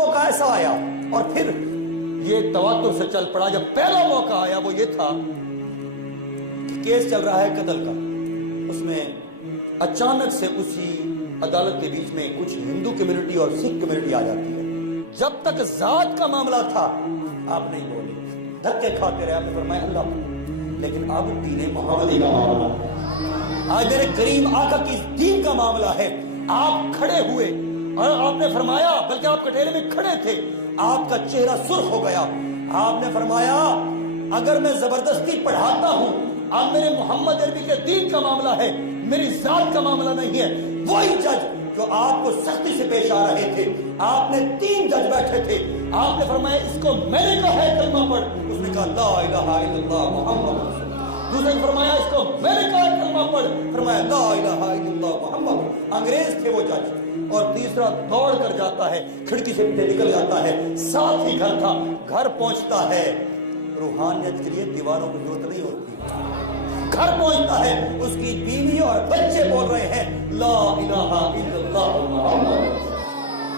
موقع ایسا آیا اور پھر یہ تواتر سے چل پڑا. جب پہلا موقع آیا وہ یہ تھا کہ کیس چل رہا ہے قتل کا. اس میں اچانک سے اسی عدالت کے بیچ میں کچھ ہندو کمیونٹی اور سکھ کمیونٹی آ جاتی ہے. جب تک ذات کا معاملہ تھا آپ نہیں بولے, دھکے کھاتے رہے. آپ نے فرمایا اللہ, لیکن اب دین محمدی کا معاملہ, آج میرے کریم آقا کی دین کا معاملہ ہے. آپ کھڑے ہوئے اور آپ نے فرمایا, بلکہ آپ کٹہرے میں کھڑے تھے, آپ کا چہرہ سرخ ہو گیا. آپ نے فرمایا اگر میں زبردستی پڑھاتا ہوں, اب میرے محمد عربی کے دین کا معاملہ ہے, میری ذات کا معاملہ نہیں ہے. وہی جج جو آپ کو سختی سے پیش آ رہے تھے, آپ نے 3 جج بیٹھے تھے, آپ نے فرمایا اس کو میں نے کہا ہے کلمہ پڑھ, اس نے کہا لا الہ الا اللہ محمد رسول اللہ. دوسرے نے فرمایا اس کو میں نے کہا کلمہ پڑھ, فرمایا لا الہ الا اللہ محمد. انگریز تھے وہ جج. اور تیسرا دوڑ کر جاتا ہے, کھڑکی سے پیچھے نکل جاتا ہے, ساتھ ہی گھر تھا, گھر پہنچتا ہے. روحانیت کے لیے دیواروں کی ضرورت نہیں ہوتی. گھر پہنچتا ہے, اس کی بیوی اور بچے بول رہے ہیں لا الہ الا اللہ